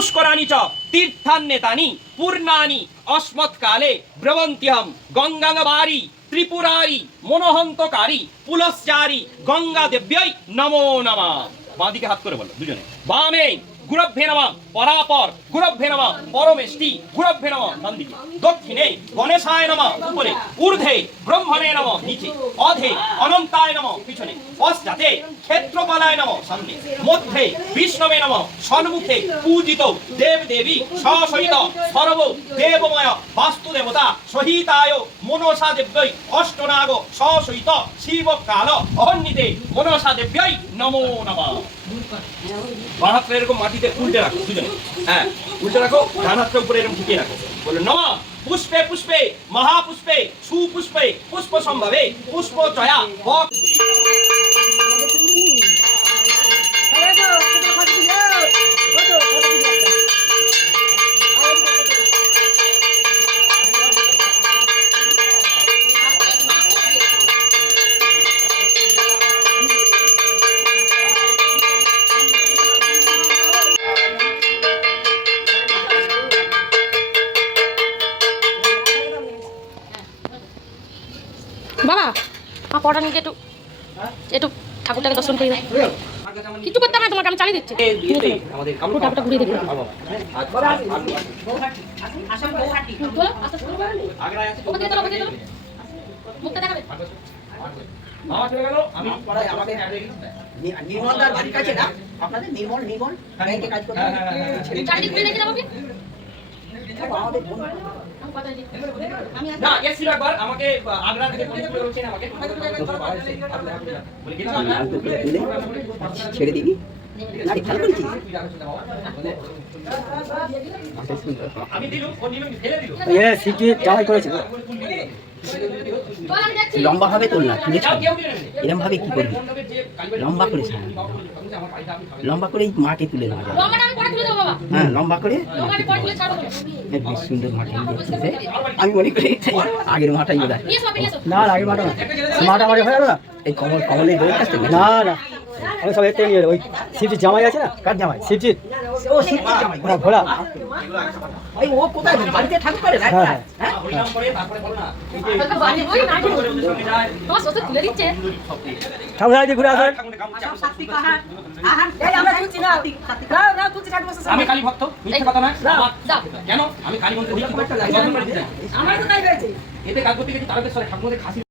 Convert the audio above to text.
পুষ্করাণি চ তীর্থান্যেতানি পূর্ণানি অস্মৎকালে ব্রবন্ত্যহম গঙ্গাঙ্গবারি ত্রিপুরারি মনোহন্তকারী পুলশ্চারি গঙ্গা দেব্যই নমো নমঃ। বাঁদিকে হাত করে বলো দুজনে। বামে গুরভ্যে নমঃ পরাপর, গুরভ্যে নমঃ পরমেষ্টি, গুরভ্যে নমঃ ডানদিকে। দক্ষিণে গণেশায় নমঃ উপরে, ঊর্ধ্বে ব্রহ্মণে নমঃ নিচে, অধে অনন্তায় নমঃ পিছনে, পশ্চাতে ক্ষেত্রপালায় নমঃ সামনে, মধ্যে বিষ্ণবে নমঃ সম্মুখে পূজিত দেব দেবী সসহিত সর্ব দেবময় বাস্তুদেবতা সহিতায় মনসা দেব্যই অষ্টনাগ সসহিত শিব কাল অহন্নিতে মনসা দেব্যই নমো নমঃ। বাঁ হাতটা এরকম মাটিতে উল্টে রাখো দুজনে। হ্যাঁ উল্টে রাখো, ডান হাতটা উপরে এরকম ঢুকিয়ে রাখো। বলো নমঃ পুষ্পে পুষ্পে মহাপুষ্পে সুপুষ্পে পুষ্প সম্ভবে পুষ্প চয়া বক। বাবা আমার পড়া নিয়ে একটু একটু ঠাকুরটাকে দর্শন করি না, কিছু করতে হবে তোমাকে, আমি চালিয়ে দিচ্ছি। ঠাকুরটা ঘুরিয়ে দেখি। মুখটা দেখাবে। নির্মলদার বাড়ির কাছে না আপনাদের নির্মল ব্যাংকে কাজ করতে চারিদিক ঘুরে দেখি না বাবু। আমাদের না এসছিল একবার আমাকে আগ্রা থেকে ফোন করে বলছেন আমাকে ছেড়ে দিবি গাড়ি খেলা করেছি আমি দিলু ও নিবে ফেলে দিল। সিটি জামাই করেছিল লম্বা ভাবে তোল না তুলে ছাড় এরকম ভাবে কি করবি লম্বা করে ছাড় লম্বা করে মাটি তুলে নেওয়া যায়। লম্বাটা আমি পরে তুলে দেবো বাবা। হ্যাঁ লম্বা করে লম্বা আমি পরে তুলে ছাড়বো। বেশ সুন্দর মাটি আমি মনে করি আগের মাটাই বোধ হয়। নিয়ে এসো বাবা, নিয়ে এসো। না আগে মাটা মাটামাটি হয়ে গেল না। এই কমলের বইয়ের কাছ থেকে না না আমি সব এতে নিয়ে ওই সিটির জামাই আছে না, কার জামাই সিটির ও শিবজি জামাই ঘোড়া। এই ও কোথায় বাড়িতে ঠাকুর করে হ্যাঁ হ্যাঁ নাম করে তারপরে বল না বাড়ি ওই না তোমার শ্বশুর তুলে দিচ্ছে। ঠাকুর দিয়ে ঘুরে আসেন। আমি কালী ভক্ত, মিথ্যে কথা না। দাও। কেন আমি কালী মন্ত্রে দিই কি করতে লাগে? আমার তো তাই হয়েছে। এতে কাজ করতে গেছি তারকেশ্বরে ঠাকুরের খাসি